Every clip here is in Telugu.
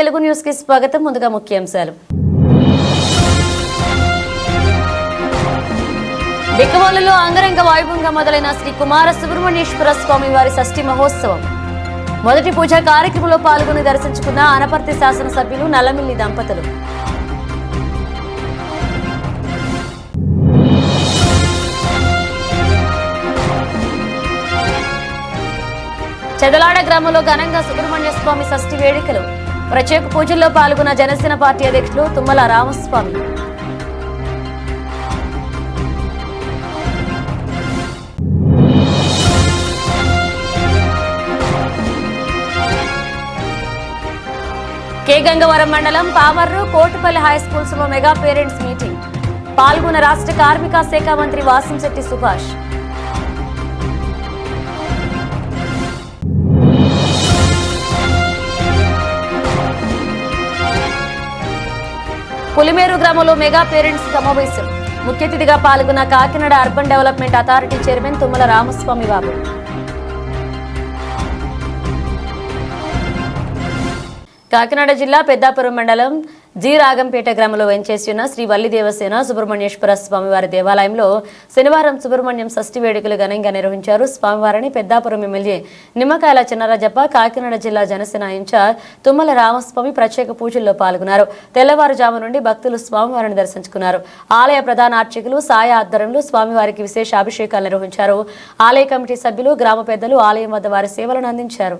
తెలుగు న్యూస్ కి స్వాగతం. ముందుగా ముఖ్యాంశాలు. బిక్కవోలులో అంగరంగ వైభవంగా మొదలైన శ్రీ కుమార సుబ్రహ్మణ్యేశ్వర స్వామి వారి షష్ఠి మహోత్సవం. మొదటి పూజా కార్యక్రమంలో పాల్గొని దర్శించుకున్న అనపర్తి శాసనసభ్యులు నల్లమిల్లి దంపతులు. చెదలాడ గ్రామంలో ఘనంగా సుబ్రహ్మణ్య స్వామి షష్ఠి వేడుకలు. ప్రత్యేక పూజల్లో పాల్గొన్న జనసేన పార్టీ అధ్యక్షులు తుమ్మల రామస్వామి. కే గంగవరం మండలం పామర్రు కోటిపల్లి హై స్కూల్స్ లో మెగా పేరెంట్స్ మీటింగ్. పాల్గొన్న రాష్ట్ర కార్మిక శాఖ మంత్రి వాసంశెట్టి సుభాష్. పులిమేరు గ్రామంలో మెగా పేరెంట్స్ సమావేశం. ముఖ్య అతిథిగా పాల్గొన్న Kakinada urban development authority chairman Tummala Ramaswamy Babu. Kakinada జిల్లా పెద్దాపురం మండలం జి రాగంపేట గ్రామంలో వెంచేసి ఉన్న శ్రీ వల్లి దేవసేన సుబ్రహ్మణ్యేశ్వర స్వామివారి దేవాలయంలో శనివారం సుబ్రహ్మణ్యం షష్ఠి వేడుకలు ఘనంగా నిర్వహించారు. స్వామివారిని పెద్దాపురం ఎమ్మెల్యే నిమ్మకాయల చిన్నరాజప్ప, కాకినాడ జిల్లా జనసేన ఇన్ఛార్జ్ తుమ్మల రామస్వామి ప్రత్యేక పూజల్లో పాల్గొన్నారు. తెల్లవారుజాము నుండి భక్తులు స్వామివారిని దర్శించుకున్నారు. ఆలయ ప్రధాన అర్చకులు సాయ ఆధ్వర్యంలో స్వామివారికి విశేష అభిషేకాలు నిర్వహించారు. ఆలయ కమిటీ సభ్యులు, గ్రామ పెద్దలు ఆలయం వద్ద వారి సేవలను అందించారు.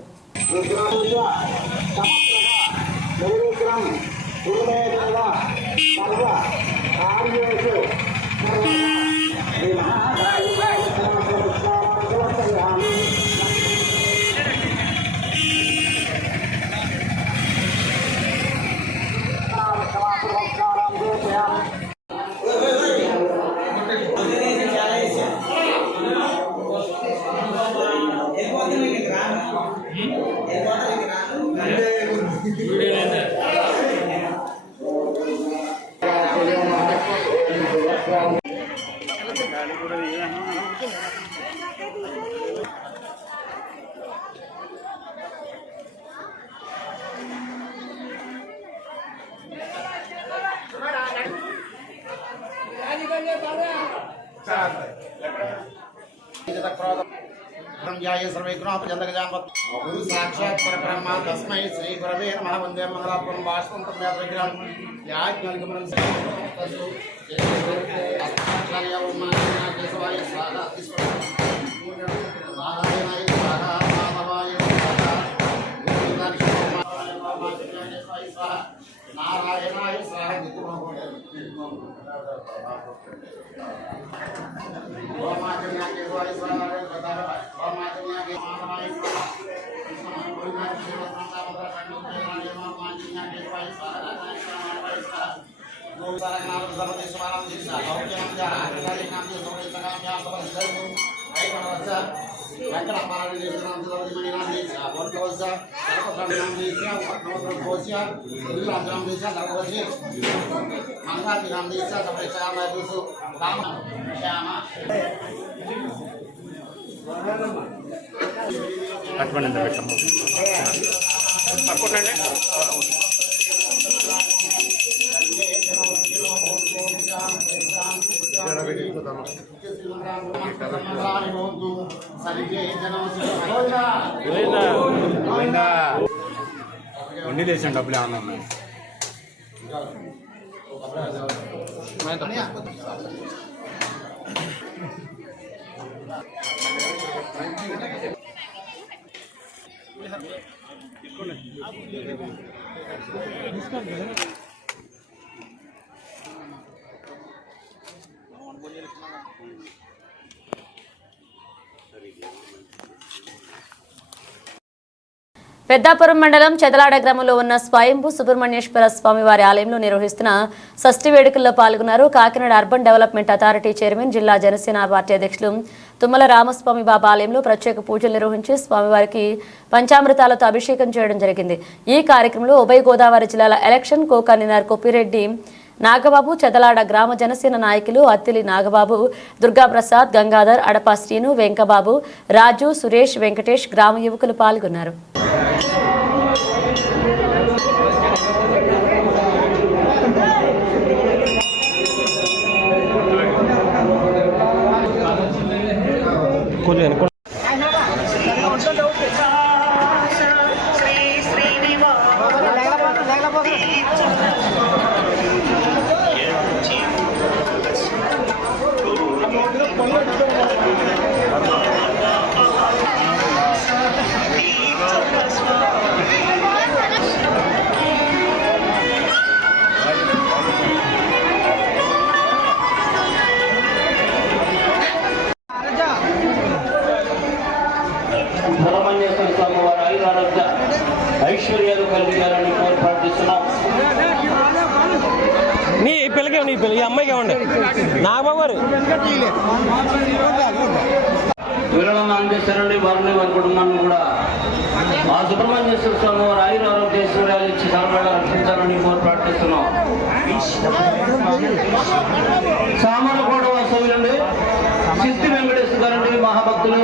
साक्षात् परब्रह्म तस्मै श्री गुरवे नमः वन्दे मंगलापुरं वासवन्तं यात्रग्राम याज्ञवल्क्यं तस्सु अस्मत्कार्य ओमानाय केशवाय स्वाहा नारायणाय स्वाहा माधवाय स्वाहा गोविन्दाय स्वाहा नारायणाय स्वाहा ओमानाय केशवाय स्वाहा ఉండి తెచ్చాను డబ్బులు ఏమన్నా ఉన్నాయి. పెద్దాపురం మండలం చెదలాడ గ్రామంలో ఉన్న స్వయంభూ సుబ్రహ్మణ్యేశ్వర స్వామి వారి ఆలయంలో నిర్వహిస్తున్న షష్ఠి వేడుకల్లో పాల్గొన్నారు. Kakinada urban development authority chairman, జిల్లా జనసేన పార్టీ అధ్యక్షులు తుమ్మల రామస్వామి బాబా ఆలయంలో ప్రత్యేక పూజలు నిర్వహించి స్వామివారికి పంచామృతాలతో అభిషేకం చేయడం జరిగింది. ఈ కార్యక్రమంలో ఉభయ గోదావరి జిల్లాల election co convener Koppireddy Nagababu, Chedalada గ్రామ జనసేన నాయకులు అత్తిలి నాగబాబు, దుర్గాప్రసాద్, గంగాధర్, అడపా శ్రీను, వెంకబాబు, రాజు, సురేష్, వెంకటేష్ గ్రామ యువకులు పాల్గొన్నారు. సుబ్రహ్మణ్యేశ్వర స్వామి వారి ఆయురారోగ్య ఐశ్వర్యాలు కలిగారని ప్రార్థిస్తున్నాం. నీ పిల్లకి నీ పిల్ల ఈ అమ్మాయికి ఇవ్వండి నాగబాబు గారు వివరణ అందిస్తారండి. వారిని వారి కుటుంబాన్ని కూడా ఆ సుబ్రహ్మణ్యేశ్వర స్వామి వారి ఆయురారోగ్య ఐశ్వర్యాలు ఇచ్చి సర్వేళ రక్షించాలని ప్రార్థిస్తున్నాం. సామర్లకోట వాసవులండి సిద్ధి వెంకటేశ్వర గారండి మహాభక్తులు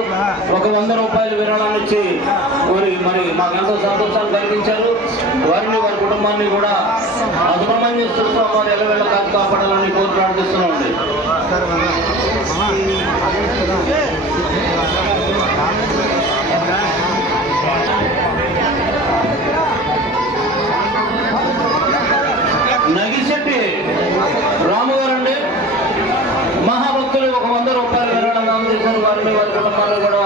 100 రూపాయలు విరాళాన్ని ఇచ్చి మరి మాకెంతో సంతోషాలు కలిగించారు. వారిని వారి కుటుంబాన్ని కూడా ఆ సుబ్రహ్మణ్యేశ్వర స్వామి వారి ఎల్లవేళ కాపాడాలని ప్రార్థిస్తున్నామండి. నగిశెట్టి రాముగారండి మహాభక్తులు 100 రూపాయలు విరాళం చేశారు. వారిని వారి కుటుంబాన్ని కూడా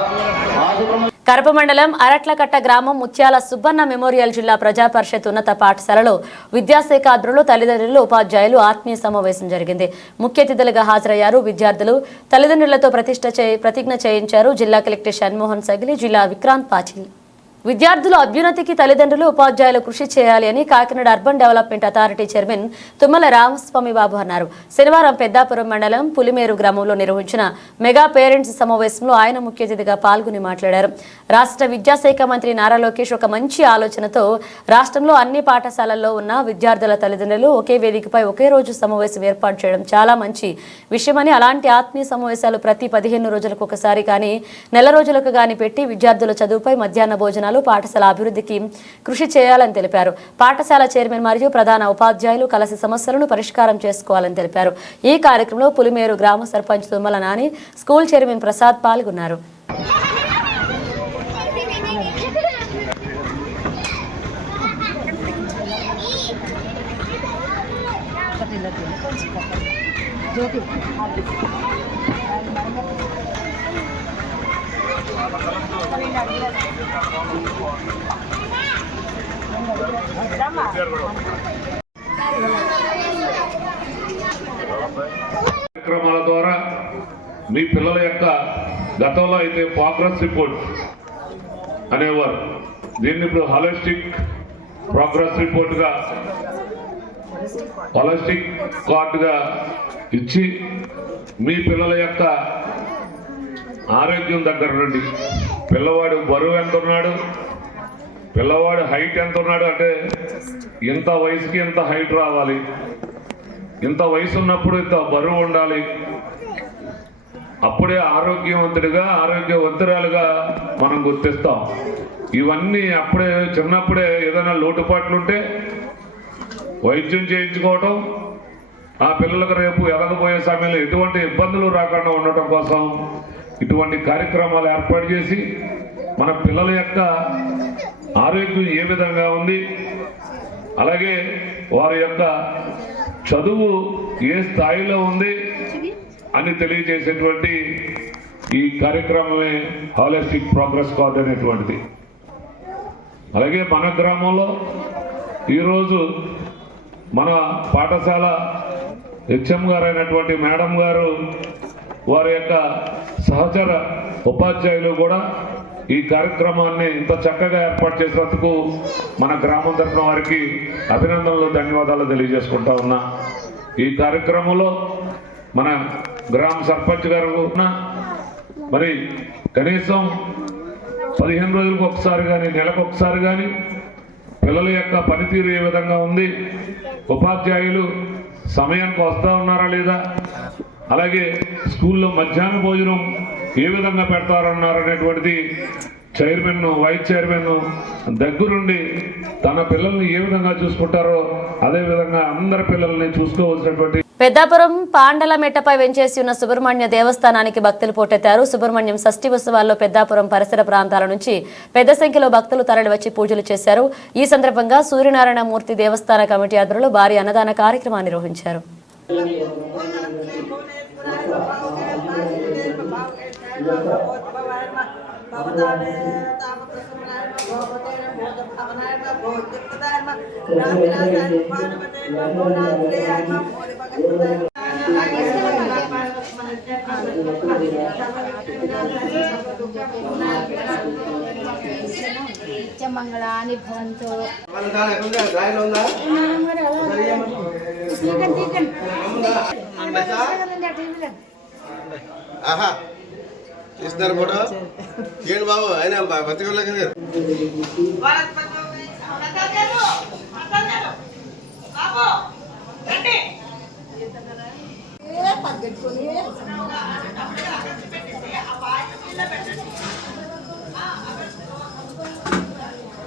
ఆ సుబ్రహ్మణ్య కరప మండలం అరట్లకట్ట గ్రామం ముత్యాల సుబ్బన్న మెమోరియల్ జిల్లా ప్రజా పరిషత్ ఉన్నత పాఠశాలలో విద్యాశాఖ ఆధ్వర్యంలో తల్లిదండ్రులు ఉపాధ్యాయులు ఆత్మీయ సమావేశం జరిగింది. ముఖ్య అతిథులుగా హాజరయ్యారు. విద్యార్థులు తల్లిదండ్రులతో ప్రతిజ్ఞ చేయించారు. జిల్లా కలెక్టర్ షణ్మోహన్ సగిలి, జిల్లా విక్రాంత్ పాచిల్. విద్యార్థుల అభ్యున్నతికి తల్లిదండ్రులు ఉపాధ్యాయులు కృషి చేయాలి అని Kakinada urban development authority chairman Tummala Ramaswamy Babu అన్నారు. శనివారం పెద్దాపురం మండలం పులిమేరు గ్రామంలో నిర్వహించిన మెగా పేరెంట్స్ సమావేశంలో ఆయన ముఖ్య అతిథిగా పాల్గొని మాట్లాడారు. రాష్ట్ర విద్యాశాఖ మంత్రి నారా లోకేష్ ఒక మంచి ఆలోచనతో రాష్ట్రంలో అన్ని పాఠశాలల్లో ఉన్న విద్యార్థుల తల్లిదండ్రులు ఒకే వేదికపై ఒకే రోజు సమావేశం ఏర్పాటు చేయడం చాలా మంచి విషయమని, అలాంటి ఆత్మీయ సమావేశాలు ప్రతి 15 రోజులకు ఒకసారి కానీ నెల రోజులకు కానీ పెట్టి విద్యార్థుల చదువుపై మధ్యాహ్న భోజనాలు పాఠశాల అభివృద్ధికి కృషి చేయాలని తెలిపారు. పాఠశాల చైర్మన్ మరియు ప్రధాన ఉపాధ్యాయులు కలిసి సమస్యలను పరిష్కారం చేసుకోవాలని తెలిపారు. ఈ కార్యక్రమంలో పులిమేరు గ్రామ సర్పంచ్ తుమ్మల నాని, స్కూల్ చైర్మన్ ప్రసాద్ పాల్గొన్నారు. కార్యక్రమాల ద్వారా మీ పిల్లల యొక్క గతంలో అయితే ప్రోగ్రెస్ రిపోర్ట్ అనేవారు, దీన్ని ఇప్పుడు హాలిస్టిక్ ప్రోగ్రెస్ రిపోర్ట్గా హాలిస్టిక్ కార్డుగా ఇచ్చి మీ పిల్లల యొక్క ఆరోగ్యం దగ్గర నుండి పిల్లవాడు బరువు ఎంత ఉన్నాడు, పిల్లవాడు హైట్ ఎంత ఉన్నాడు, అంటే ఇంత వయసుకి ఇంత హైట్ రావాలి, ఇంత వయసు ఉన్నప్పుడు ఇంత బరువు ఉండాలి, అప్పుడే ఆరోగ్యవంతుడిగా ఆరోగ్యవంతురాలుగా మనం గుర్తిస్తాం. ఇవన్నీ అప్పుడే చిన్నప్పుడే ఏదైనా లోటుపాట్లుంటే వైద్యం చేయించుకోవటం, ఆ పిల్లలకు రేపు ఎదగబోయే సమయంలో ఎటువంటి ఇబ్బందులు రాకుండా ఉండటం కోసం ఇటువంటి కార్యక్రమాలు ఏర్పాటు చేసి మన పిల్లల యొక్క ఆరోగ్యం ఏ విధంగా ఉంది, అలాగే వారి యొక్క చదువు ఏ స్థాయిలో ఉంది అని తెలియజేసేటువంటి ఈ కార్యక్రమమే హాలిస్టిక్ ప్రోగ్రెస్ కార్డ్ అనేటువంటిది. అలాగే మన గ్రామంలో ఈరోజు మన పాఠశాల హెచ్ఎం గారు అయినటువంటి మేడం గారు వారి యొక్క సహచర ఉపాధ్యాయులు కూడా ఈ కార్యక్రమాన్ని ఇంత చక్కగా ఏర్పాటు చేసినందుకు మన గ్రామం తరఫున వారికి అభినందనలు, ధన్యవాదాలు తెలియజేసుకుంటా ఉన్నా. ఈ కార్యక్రమంలో మన గ్రామ సర్పంచ్ గారు మరి కనీసం 15 రోజులకు ఒకసారి కానీ నెలకు ఒకసారి కానీ పిల్లల యొక్క పనితీరు ఏ విధంగా ఉంది, ఉపాధ్యాయులు సమయానికి వస్తూ ఉన్నారా లేదా, అలాగే స్కూల్లో మధ్యాహ్న భోజనం ఏ విధంగా పెడతారన్నారనేటువంటిది చైర్మన్, వైస్ చైర్మన్ దగ్గరుండి తన పిల్లల్ని ఏ విధంగా చూసుకుంటారో అదే విధంగా అందరి పిల్లల్ని చూసుకోవాల్సినటువంటి పెద్దాపురం పాండలమెట్టపై వెంచేసి ఉన్న సుబ్రహ్మణ్య దేవస్థానానికి భక్తులు పోటెత్తారు. సుబ్రహ్మణ్యం షష్ఠి ఉత్సవాల్లో పెద్దాపురం పరిసర ప్రాంతాల నుంచి పెద్ద సంఖ్యలో భక్తులు తరలివచ్చి పూజలు చేశారు. ఈ సందర్భంగా సూర్యనారాయణ మూర్తి దేవస్థాన కమిటీ ఆధ్వర్యంలో భారీ అన్నదాన కార్యక్రమాన్ని నిర్వహించారు. మంగళాని భవంతు. తీస్తున్నారు ఫోటో ఏంటి బాబు ఆయన బతికలేదు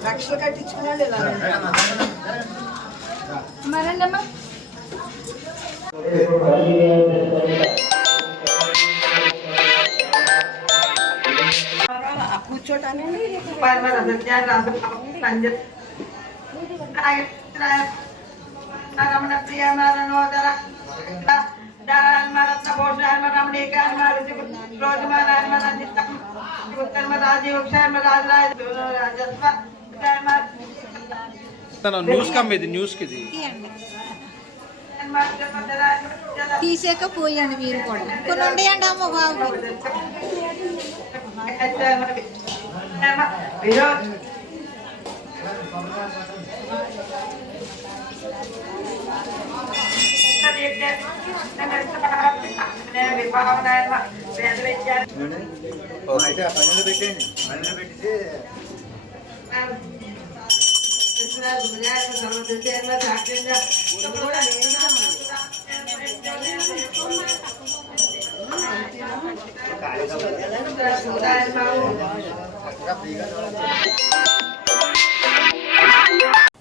లక్షలు కట్టించుకున్నాడు మరండమ్మా. కూర్చోటానండి రమణ ప్రియ నోదర న్యూస్ కమ్మేది న్యూస్ కి తీసాక పోయండి మీరు కూడా కొన్ని ఉండేయండి అమ్మ బాబు.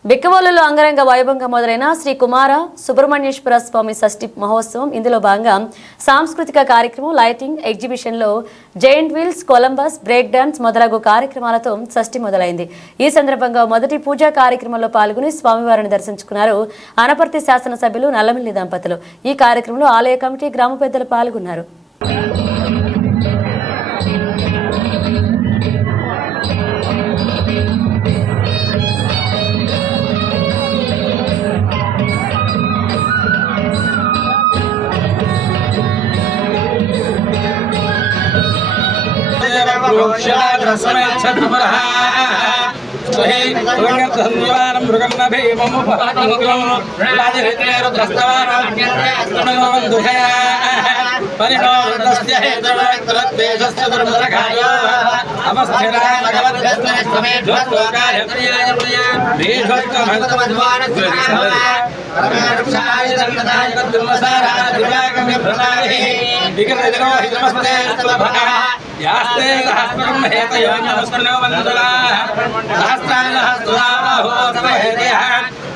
బిక్కవోలులో అంగరంగ వైభవంగా మొదలైన శ్రీ కుమార సుబ్రహ్మణ్యేశ్వర స్వామి షష్ఠి మహోత్సవం. ఇందులో భాగంగా సాంస్కృతిక కార్యక్రమం, లైటింగ్, ఎగ్జిబిషన్లో giant wheels, Columbus, break dance మొదలగు కార్యక్రమాలతో షష్ఠి మొదలైంది. ఈ సందర్భంగా మొదటి పూజా కార్యక్రమంలో పాల్గొని స్వామివారిని దర్శించుకున్నారు అనపర్తి శాసనసభ్యులు నల్లమిల్లి దంపతులు. ఈ కార్యక్రమంలో ఆలయ కమిటీ, గ్రామ పెద్దలు పాల్గొన్నారు. यास्ते सहस्रम हेतयो नमस्करो वन्दला सहस्राय सहस्राहो समहेतयः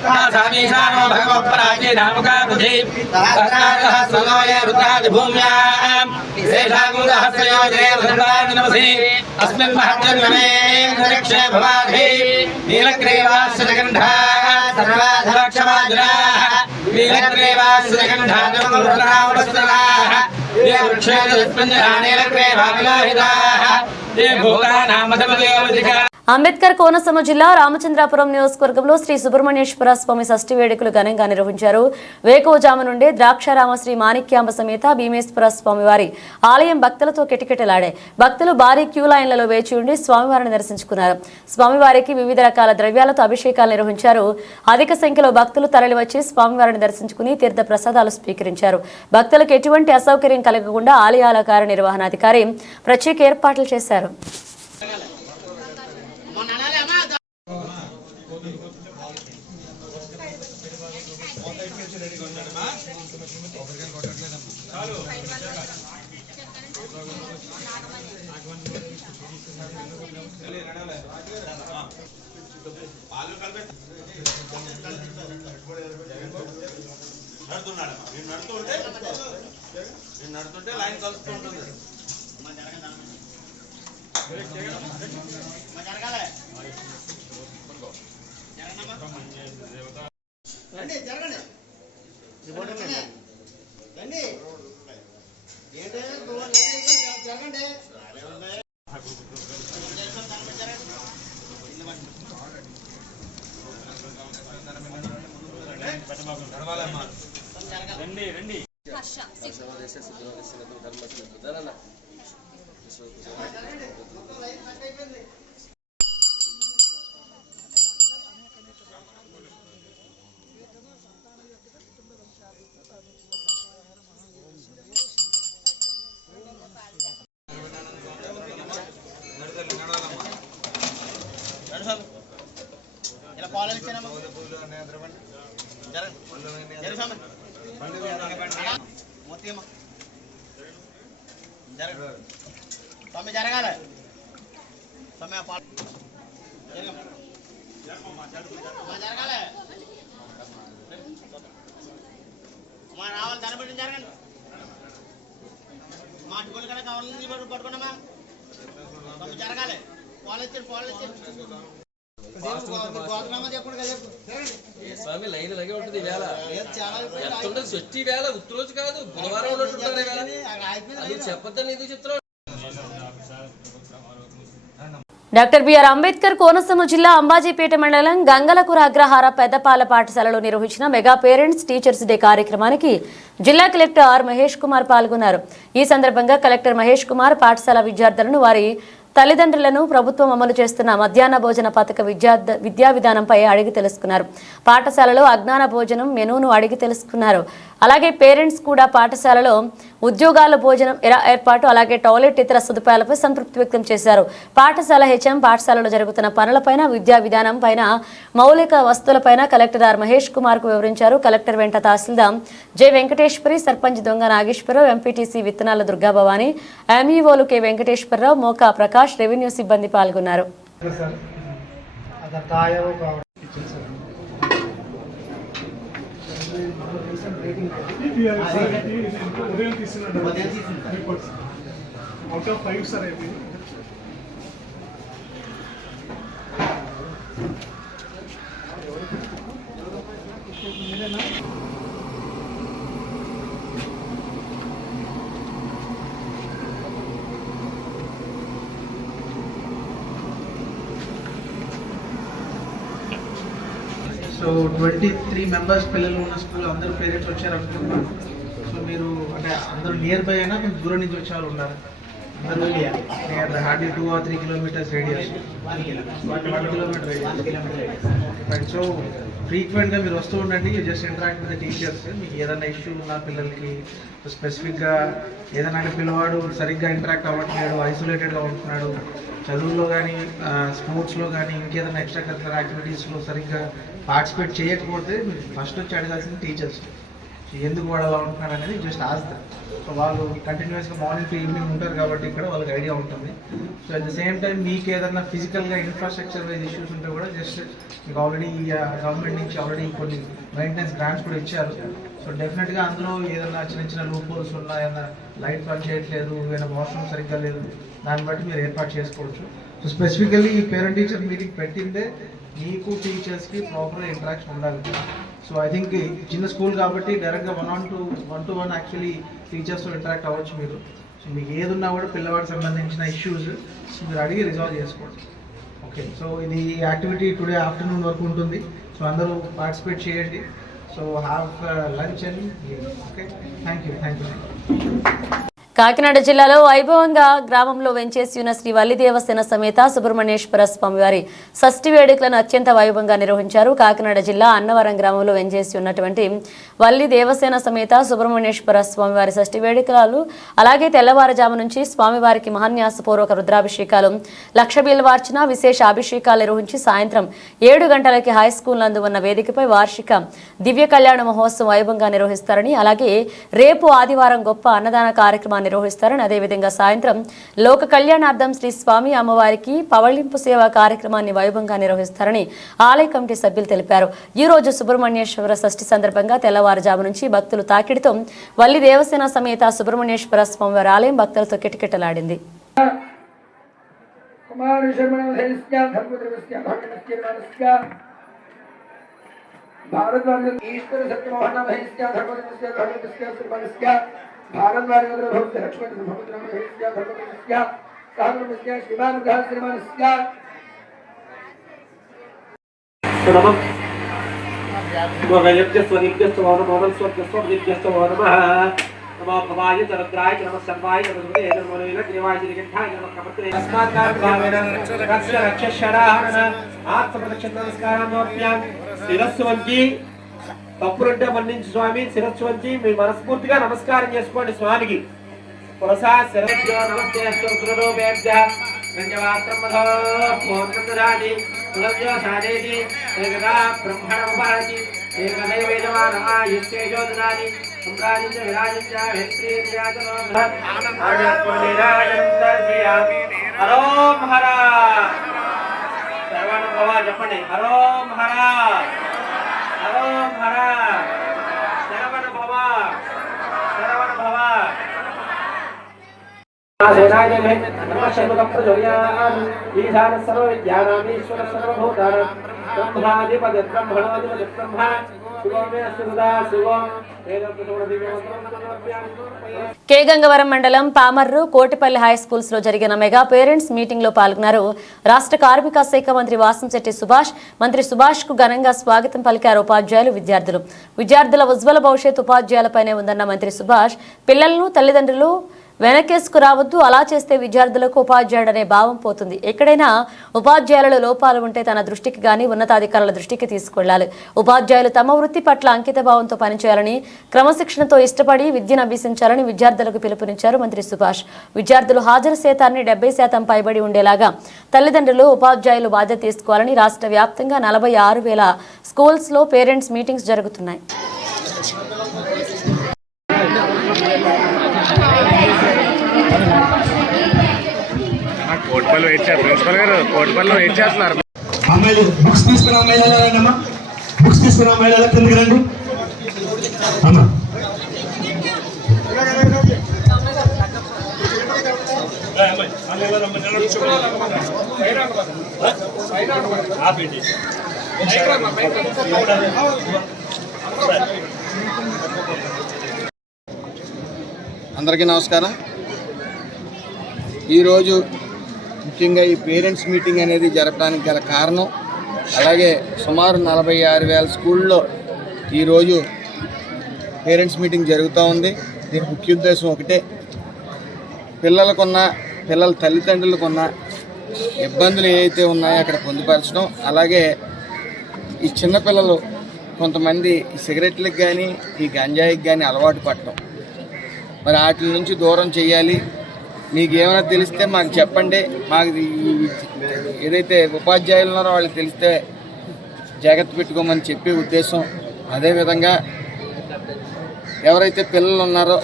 तासामीशानो भगवत्पराजे नामका बुद्धि सहस्राय सहस्रलोय रुद्रादि भूम्याम् शेषागुं सहस्रयोजने वसुधाय नमसि अस्मिन् महज्जन्मने निरीक्षे भवाधि नीलग्रीवाश्रजगन्धा सर्वाधलक्षमाजुराः नीलग्रीवाश्रजगन्धा जगन्धरावस्त्राः ये అంబేద్కర్ కోనసీమ జిల్లా రామచంద్రాపురం నియోజకవర్గంలో శ్రీ సుబ్రహ్మణ్యేశ్వర స్వామి షష్ఠి వేడుకలు ఘనంగా నిర్వహించారు. వేకువజాము నుండే ద్రాక్షారామ శ్రీ మాణిక్యాంబ సమేత భీమేశ్వర స్వామివారి ఆలయం భక్తులతో కిటకిటలాడే. భక్తులు భారీ క్యూ లైన్లలో వేచి ఉండి స్వామివారిని దర్శించుకున్నారు. స్వామివారికి వివిధ రకాల ద్రవ్యాలతో అభిషేకాలు నిర్వహించారు. అధిక సంఖ్యలో భక్తులు తరలివచ్చి స్వామివారిని దర్శించుకుని తీర్థ ప్రసాదాలు స్వీకరించారు. భక్తులకు ఎటువంటి అసౌకర్యం కలగకుండా ఆలయాల కార్యనిర్వహణాధికారి ప్రత్యేక ఏర్పాట్లు చేశారు. జరగాలి రావాలి దాని జరగండి మా టికెట్ కనుక కావాలని పట్టుకున్నామా జరగాలి స్వామి లైన్ లాగే ఉంటుంది వేళ ఎంత ఉంటుంది షష్ఠి వేళ ఉత్తరోజు కాదు బుధవారం ఉన్నట్టుంటారు అది చెప్పొద్దని ఎందుకు చెప్తున్నావు? డాక్టర్ బిఆర్ అంబేద్కర్ కోనసీమ జిల్లా అంబాజీపేట మండలం గంగలకూర అగ్రహార పెద్దపాల పాఠశాలలో నిర్వహించిన మెగా పేరెంట్స్ టీచర్స్ డే కార్యక్రమానికి జిల్లా కలెక్టర్ ఆర్ మహేష్ కుమార్ పాల్గొన్నారు. ఈ సందర్భంగా కలెక్టర్ మహేష్ కుమార్ పాఠశాల విద్యార్థులను వారి తల్లిదండ్రులను ప్రభుత్వం అమలు చేస్తున్న మధ్యాహ్న భోజన పథక విద్యా విధానంపై అడిగి తెలుసుకున్నారు. పాఠశాలలో అజ్ఞాన భోజనం మెనూను అడిగి తెలుసుకున్నారు. అలాగే పేరెంట్స్ కూడా పాఠశాలలో ఉద్యోగాల భోజనం ఏర్పాటు అలాగే టాయిలెట్ ఇతర సదుపాయాలపై సంతృప్తి వ్యక్తం చేశారు. పాఠశాల హెచ్ఎం పాఠశాలలో జరుగుతున్న పనులపైన విద్యా విధానం పైన మౌలిక వస్తువులపైన కలెక్టర్ ఆర్ మహేష్ కుమార్ కు వివరించారు. కలెక్టర్ వెంట తహసీల్దార్ జె వెంకటేశ్వరి, సర్పంచ్ దొంగ నాగేశ్వరరావు, ఎంపీటీసీ విత్తనాల దుర్గాభవాని, ఎంఈఓలు కె వెంకటేశ్వరరావు, మోకా ప్రకాష్, రెవెన్యూ సిబ్బంది పాల్గొన్నారు. సో 23 మెంబర్స్ పిల్లలు ఉన్న స్కూల్ అందరూ పేరెంట్స్ వచ్చారు అనుకుంటున్నాను. సో మీరు అంటే అందరూ నియర్ బై అయినా కొంచెం దూరం నుంచి వచ్చే వాళ్ళు ఉన్నారు. అందరూ near hardly 2 or 3 kilometers radius, 1 kilometer radius. Right. So ఫ్రీక్వెంట్గా మీరు వస్తూ ఉండండి. You just interact with the teachers. మీకు ఏదైనా ఇష్యూ ఉన్న పిల్లలకి స్పెసిఫిక్గా ఏదైనా పిల్లవాడు సరిగ్గా ఇంటరాక్ట్ అవ్వట్లేడు, ఐసోలేటెడ్గా ఉంటున్నాడు, చదువులో కానీ స్పోర్ట్స్లో కానీ ఇంకేదైనా ఎక్స్ట్రా కరికులర్ యాక్టివిటీస్లో సరిగ్గా పార్టిసిపేట్ చేయకపోతే మీరు ఫస్ట్ వచ్చి అడగాల్సింది టీచర్స్. ఎందుకు వాడు అలా ఉంటున్నాడు అనేది జస్ట్ ఆస్తా. సో వాళ్ళు కంటిన్యూస్గా మార్నింగ్ టు ఈవినింగ్ ఉంటారు కాబట్టి ఇక్కడ వాళ్ళకి ఐడియా ఉంటుంది. So at the same time మీకు ఏదైనా ఫిజికల్గా ఇన్ఫ్రాస్ట్రక్చర్ వైజ్ ఇష్యూస్ ఉంటే కూడా జస్ట్ మీకు ఆల్రెడీ గవర్నమెంట్ నుంచి ఆల్రెడీ కొన్ని మెయింటెనెన్స్ గ్రాంట్స్ కూడా ఇచ్చారు. సో డెఫినెట్గా అందులో ఏదైనా చిన్న చిన్న లూప్ హోల్స్ ఉన్నా, ఏదైనా లైట్ పని చేయట్లేదు, ఏదైనా వాష్రూమ్ సరిగ్గా లేదు, దాన్ని బట్టి మీరు ఏర్పాటు చేసుకోవచ్చు. సో స్పెసిఫికల్లీ ఈ పేరెంట్ టీచర్ మీటింగ్ పెట్టిందే మీకు టీచర్స్కి ప్రాపర్ ఇంటరాక్షన్ ఉండాలి. సో ఐ థింక్ చిన్న స్కూల్ కాబట్టి డైరెక్ట్గా 1-to-1 యాక్చువల్లీ టీచర్స్తో ఇంటరాక్ట్ అవ్వచ్చు మీరు. సో మీకు ఏది ఉన్నా కూడా పిల్లవాడికి సంబంధించిన ఇష్యూస్ మీరు అడిగి రిజాల్వ్ చేసుకోవచ్చు. ఓకే. సో ఇది యాక్టివిటీ టుడే ఆఫ్టర్నూన్ వరకు ఉంటుంది. సో అందరూ పార్టిసిపేట్ చేయండి. So have lunch and okay. Thank you. Kakinada జిల్లాలో వైభవంగా గ్రామంలో వెంచేసి ఉన్న శ్రీ వల్లిదేవసేన సమేత సుబ్రహ్మణ్యేశ్వర స్వామివారి షష్ఠి వేడుకలను అత్యంత వైభవంగా నిర్వహించారు. కాకినాడ జిల్లా అన్నవరం గ్రామంలో వెంచేసి ఉన్నటువంటి వల్లిదేవసేన సమేత సుబ్రహ్మణ్యేశ్వర స్వామివారి షష్ఠి వేడుకలు అలాగే తెల్లవారుజాము నుంచి స్వామివారికి మహాన్యాసపూర్వక రుద్రాభిషేకాలు, లక్ష బిల్వార్చన, విశేష అభిషేకాలు నిర్వహించి సాయంత్రం 7 గంటలకి హై స్కూల్ నందు ఉన్న వేదికపై వార్షిక దివ్య కళ్యాణ మహోత్సవం వైభవంగా నిర్వహిస్తారని, అలాగే రేపు ఆదివారం గొప్ప అన్నదాన కార్యక్రమాన్ని నిర్వహిస్తారని, అదేవిధంగా సాయంత్రం లోక కళ్యాణార్థం శ్రీ స్వామి అమ్మవారికి పవళింపు సేవ కార్యక్రమాన్ని వైభవంగా నిర్వహిస్తారని ఆలయ కమిటీ సభ్యులు తెలిపారు. ఈ రోజు సుబ్రహ్మణ్యేశ్వర షష్ఠి సందర్భంగా తెల్లవారు తెల్లవారుజాము నుంచి భక్తులు తాకిడితో వల్లి దేవసేన సమేత సుబ్రహ్మణ్యేశ్వర స్వామివారి ఆలయం భక్తులతో కిటకిటలాడింది. తప్పులుంటే మన్నించి స్వామి, శిరస్సు వంచి మీ మనస్ఫూర్తిగా నమస్కారం చేసుకోండి స్వామికి. పురసాద్ శిరస్సు నమస్తే అష్టోత్తరూపేభ్య పంచవాత్రమధోర్మందరాది పులవ్యో సాదేతి ఏకదా బ్రహ్మణముపహతి ఏకదైవేజమాన ఆయుష్యేజోదనాని సంప్రాజించ విరాజించ హేత్రీర్యాజనో ఆనందరాజం దర్శయామి. హరోం హర సర్వాణ భవ చెప్పండి. హరోం హర హరోం హర శరవణ భవ శరవణ భవ. ఈశాన సర్వ విద్యానాం ఈశ్వర సర్వభూతానాం బ్రహ్మాధిపతి బ్రహ్మణోధిపతి బ్రహ్మ శివమే శివదా శివం. కే గంగవరం మండలం పామర్రు కోటిపల్లి హై స్కూల్స్ లో జరిగిన మెగా పేరెంట్స్ మీటింగ్ లో పాల్గొన్నారు రాష్ట్ర కార్మిక శాఖ మంత్రి వాసంశెట్టి సుభాష్. మంత్రి సుభాష్ కు ఘనంగా స్వాగతం పలికారు ఉపాధ్యాయులు, విద్యార్థులు. విద్యార్థుల ఉజ్వల భవిష్యత్ ఉపాధ్యాయులపైనే ఉందన్న మంత్రి సుభాష్, పిల్లలను తల్లిదండ్రులు వెనకేసుకు రావద్దు, అలా చేస్తే విద్యార్థులకు ఉపాధ్యాయుడనే భావం పోతుంది. ఎక్కడైనా ఉపాధ్యాయులలో లోపాలు ఉంటే తన దృష్టికి గాని ఉన్నతాధికారుల దృష్టికి తీసుకెళ్లాలి. ఉపాధ్యాయులు తమ వృత్తి పట్ల అంకిత భావంతో పనిచేయాలని, క్రమశిక్షణతో ఇష్టపడి విద్యను అభ్యసించాలని విద్యార్థులకు పిలుపునిచ్చారు మంత్రి సుభాష్. విద్యార్థులు హాజరు శాతాన్ని 70% పైబడి ఉండేలాగా తల్లిదండ్రులు, ఉపాధ్యాయులు బాధ్యత తీసుకోవాలని రాష్ట్ర వ్యాప్తంగా 46,000 స్కూల్స్ లో పేరెంట్స్ మీటింగ్స్ జరుగుతున్నాయి. కోటిపల్లి వెయిట్ చేస్తారు, ప్రిన్సిపల్ గారు కోటిపల్లిలో వెయిట్ చేస్తున్నారు. అమ్మాయిలు బుక్స్ తీసుకున్న అమ్మాయిలమ్మా, బుక్స్ తీసుకున్న అమ్మాయిల కిందకి రండి అమ్మా. అందరికీ నమస్కారం. ఈరోజు ముఖ్యంగా ఈ పేరెంట్స్ మీటింగ్ అనేది జరపడానికి గల కారణం, అలాగే సుమారు 46,000 స్కూల్లో ఈరోజు పేరెంట్స్ మీటింగ్ జరుగుతూ ఉంది. దీని ముఖ్య ఉద్దేశం ఒకటే, పిల్లల తల్లిదండ్రులకున్న ఇబ్బందులు ఏవైతే ఉన్నాయో అక్కడ పొందుపరచడం, అలాగే ఈ చిన్నపిల్లలు కొంతమంది ఈ సిగరెట్లకు కానీ ఈ గంజాయికి కానీ అలవాటు పడటం, మరి వాటి నుంచి దూరం చేయాలి. మీకు ఏమైనా తెలిస్తే మాకు చెప్పండి. మాకు ఏదైతే ఉపాధ్యాయులు ఉన్నారో వాళ్ళకి తెలిస్తే జాగ్రత్త పెట్టుకోమని చెప్పే ఉద్దేశం. అదేవిధంగా ఎవరైతే పిల్లలు ఉన్నారో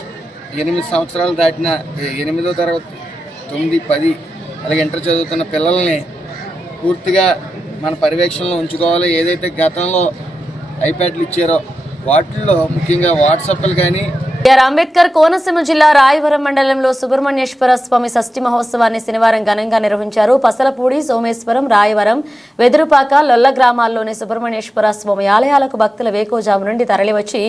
8 సంవత్సరాలు దాటిన 8వ తరగతి 9, 10 అలాగే ఇంటర్ చదువుతున్న పిల్లల్ని పూర్తిగా మన పర్యవేక్షణలో ఉంచుకోవాలి. ఏదైతే గతంలో ఐప్యాడ్లు ఇచ్చారో వాటిల్లో ముఖ్యంగా వాట్సాప్లు కానీ. అంబేద్కర్ కోనసీమ జిల్లా రాయవరం మండలంలో సుబ్రహ్మణ్యేశ్వర స్వామి షష్ఠి మహోత్సవాన్ని శనివారం ఘనంగా నిర్వహించారు. పసలపూడి, సోమేశ్వరం, రాయవరం, వెదురుపాక, లొల్ల గ్రామాల్లోని సుబ్రహ్మణ్యేశ్వర స్వామి ఆలయాలకు భక్తుల వేకోజాము నుండి తరలివచ్చి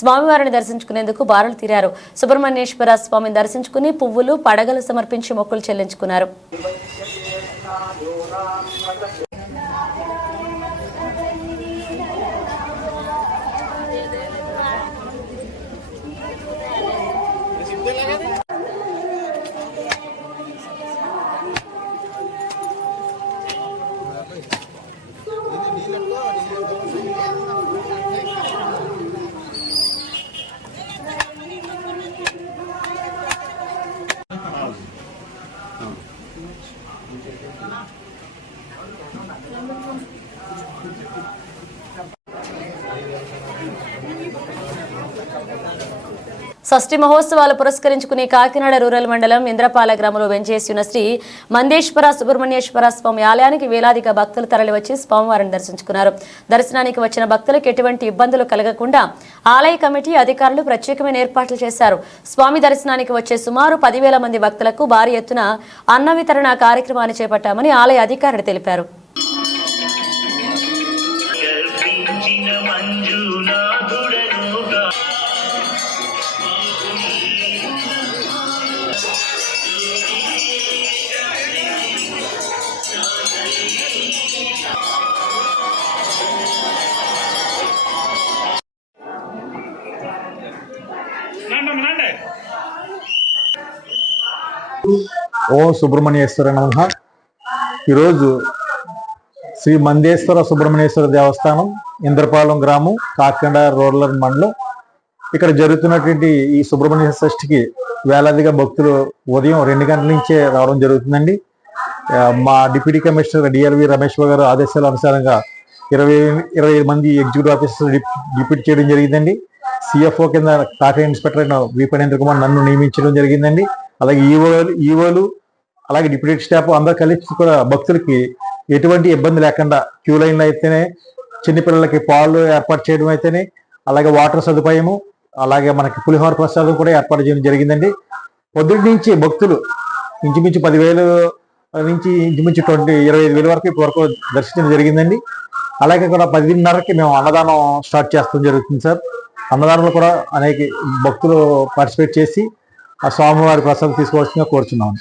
స్వామివారిని దర్శించుకునేందుకు బారులు తీరారు. సుబ్రహ్మణ్యేశ్వర స్వామిని దర్శించుకుని పువ్వులు, పడగలు సమర్పించి మొక్కులు చెల్లించుకున్నారు. షష్ఠి మహోత్సవాలు పురస్కరించుకుని కాకినాడ రూరల్ మండలం ఇంద్రపాల గ్రామంలో వెంచేసిన శ్రీ మందేశ్వర సుబ్రహ్మణ్యేశ్వర స్వామి ఆలయానికి వేలాదిగా భక్తులు తరలివచ్చి స్వామివారిని దర్శించుకున్నారు. దర్శనానికి వచ్చిన భక్తులకు ఎటువంటి ఇబ్బందులు కలగకుండా ఆలయ కమిటీ అధికారులు ప్రత్యేకమైన ఏర్పాట్లు చేశారు. స్వామి దర్శనానికి వచ్చే సుమారు 10,000 మంది భక్తులకు భారీ ఎత్తున అన్న వితరణ కార్యక్రమాన్ని చేపట్టామని ఆలయ అధికారులు తెలిపారు. ఓం సుబ్రహ్మణ్యేశ్వర నమః. ఈరోజు శ్రీ మందేశ్వర సుబ్రహ్మణ్యేశ్వర దేవస్థానం ఇంద్రపాలెం గ్రామం కాకినాడ రూరల్ మండలం ఇక్కడ జరుగుతున్నటువంటి ఈ సుబ్రహ్మణ్య షష్ఠికి వేలాదిగా భక్తులు ఉదయం 2 గంటల నుంచే రావడం జరుగుతుందండి. మా డిప్యూటీ కమిషనర్ డిఆర్వి రమేష్ గారు ఆదేశాల అనుసారంగా 25 మంది ఎగ్జిక్యూటివ్ ఆఫీసర్స్ డిప్యూటీ చేయడం జరిగిందండి. సిఎఫ్ఓ కింద కాకినాడ ఇన్స్పెక్టర్ అయిన వి పనేంద్ర కుమార్ నన్ను నియమించడం జరిగిందండి. అలాగే ఈవోలు అలాగే డిప్యూటీ స్టాఫ్ అందరూ కలిసి కూడా భక్తులకి ఎటువంటి ఇబ్బంది లేకుండా క్యూ లైన్లు అయితేనే, చిన్నపిల్లలకి పాలు ఏర్పాటు చేయడం అయితేనే, అలాగే వాటర్ సదుపాయము, అలాగే మనకి పులిహోర ప్రసాదం కూడా ఏర్పాటు చేయడం జరిగిందండి. పొద్దుటి నుంచి భక్తులు ఇంచుమించు 10,000 నుంచి ఇంచుమించు 25,000 వరకు ఇప్పటివరకు దర్శించడం జరిగిందండి. అలాగే కూడా 10:30కి మేము అన్నదానం స్టార్ట్ చేస్తాం జరుగుతుంది సార్. అన్నదానంలో కూడా అనేక భక్తులు పార్టిసిపేట్ చేసి ఆ స్వామివారి ప్రసాదం తీసుకోవాల్సిందిగా కోరుచున్నాం.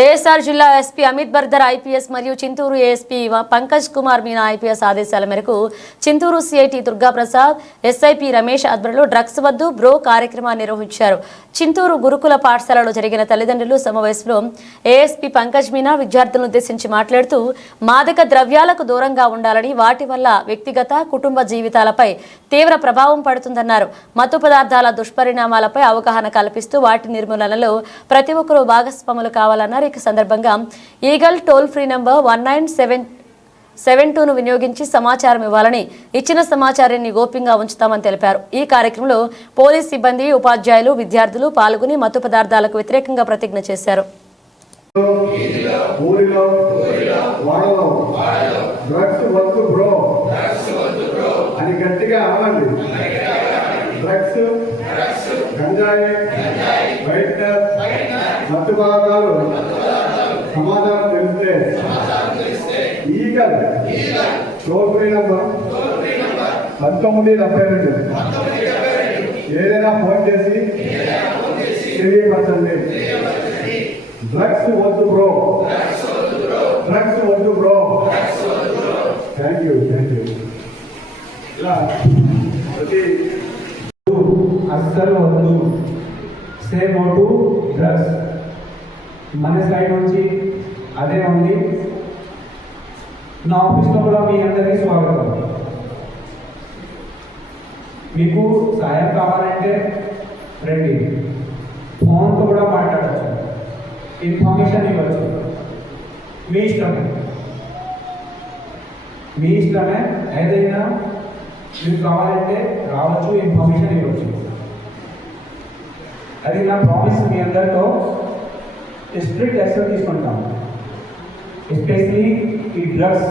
ఏఎస్ఆర్ జిల్లా ఎస్పీ అమిత్ బర్దర్ ఐపీఎస్ మరియు చింతూరు ఏఎస్పీ పంకజ్ కుమార్ మీనా ఐపీఎస్ ఆదేశాల మేరకు చింతూరు సిఐటి దుర్గాప్రసాద్, ఎస్ఐపి రమేష్ ఆధ్వర్యంలో డ్రగ్స్ వద్దు బ్రో కార్యక్రమాన్ని నిర్వహించారు. చింతూరు గురుకుల పాఠశాలలో జరిగిన తల్లిదండ్రులు సమావేశంలో ఏఎస్పీ పంకజ్ మీనా విద్యార్థులను ఉద్దేశించి మాట్లాడుతూ మాదక ద్రవ్యాలకు దూరంగా ఉండాలని, వాటి వల్ల వ్యక్తిగత కుటుంబ జీవితాలపై తీవ్ర ప్రభావం పడుతుందన్నారు. మత్తు పదార్థాల దుష్పరిణామాలపై అవగాహన కల్పిస్తూ వాటి నిర్మూలనలో ప్రతి ఒక్కరూ భాగస్వాములు కావాలన్నారు. ఈ సందర్భంగా ఈగల్ టోల్ ఫ్రీ నంబర్ 1972ను వినియోగించి సమాచారం ఇవ్వాలని, ఇచ్చిన సమాచారాన్ని గోప్యంగా ఉంచుతామని తెలిపారు. ఈ కార్యక్రమంలో పోలీస్ సిబ్బంది, ఉపాధ్యాయులు, విద్యార్థులు పాల్గొని మత్తు పదార్థాలకు వ్యతిరేకంగా ప్రతిజ్ఞ చేశారు. మత్తు పదార్థాలు సమాధానం తెలిస్తే ఈగల్ టోల్ ఫ్రీ నంబర్ 1972 ఏదైనా ఫోన్ చేసి తెలియపరచండి. డ్రగ్స్ వద్దు బ్రో, డ్రగ్స్ వద్దు బ్రో. Thank you. ఇలా అస్సలు వద్దు. Say no to drugs. మన సైడ్ నుంచి అదే ఉంది. నా ఆఫీస్లో కూడా మీ అందరికీ స్వాగతం. మీకు సాయం కావాలంటే రండి. ఫోన్తో కూడా మాట్లాడచ్చు, ఇన్ఫర్మేషన్ ఇవ్వచ్చు. మీ ఇష్టమే. ఏదైనా మీకు కావాలంటే రావచ్చు, ఇన్ఫర్మేషన్ ఇవ్వచ్చు. అది నా ప్రామిస్. మీ అందరితో స్ట్రిక్ట్ యాక్షన్ తీసుకుంటాం. ఎస్పెషలీ ఈ డ్రగ్స్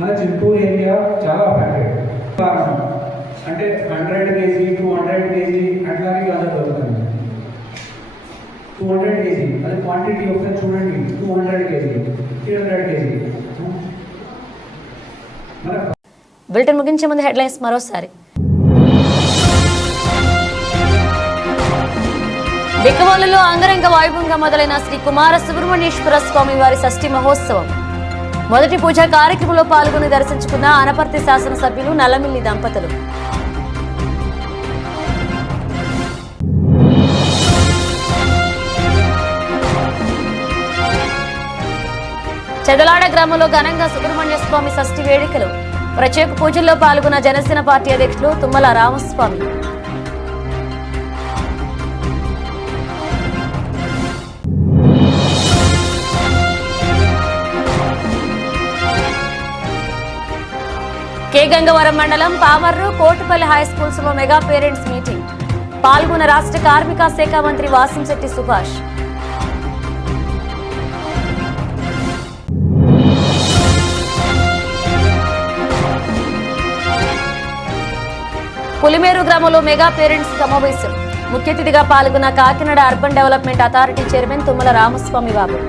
మన చింతూరు ఏరియా చాలా అఫెక్టెడ్. అంటే 100 kg 200 kg అట్లాగే కాదు దొరుకుతుంది. 200 kg అది క్వాంటిటీ ఒకసారి చూడండి. 200 kg 300 kg. బులెటిన్ ముగించే ముందు హెడ్లైన్స్ మరోసారి. బిక్కవోలులో అంగరంగ వైభవంగా మొదలైన శ్రీ కుమార సుబ్రహ్మణ్యేశ్వర స్వామి వారి షష్ఠి మహోత్సవం. మొదటి పూజా కార్యక్రమంలో పాల్గొని దర్శించుకున్న అనపర్తి శాసనసభ్యులు నల్లమిల్లి దంపతులు. చెదలాడ గ్రామంలో ఘనంగా సుబ్రహ్మణ్య స్వామి షష్ఠి వేడుకలు. ప్రత్యేక పూజల్లో పాల్గొన్న జనసేన పార్టీ అధ్యక్షులు తుమ్మల రామస్వామి. కే గంగవరం మండలం పామర్రు కోటిపల్లి హై స్కూల్స్ లో మెగా పేరెంట్స్ మీటింగ్ పాల్గొన్న రాష్ట్ర కార్మిక శాఖ మంత్రి వాసంశెట్టి సుభాష్. పులిమేరు గ్రామంలో మెగా పేరెంట్స్ సమావేశం. ముఖ్య అతిథిగా పాల్గొన్న Kakinada urban development authority chairman Tummala Ramaswamy Babu.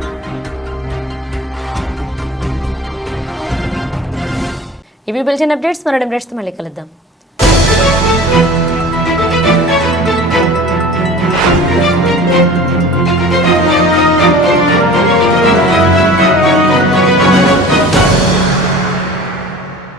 ఇవి బులెటిన్ అప్డేట్స్. మరో అప్డేట్స్ మళ్ళీ కలుద్దాం.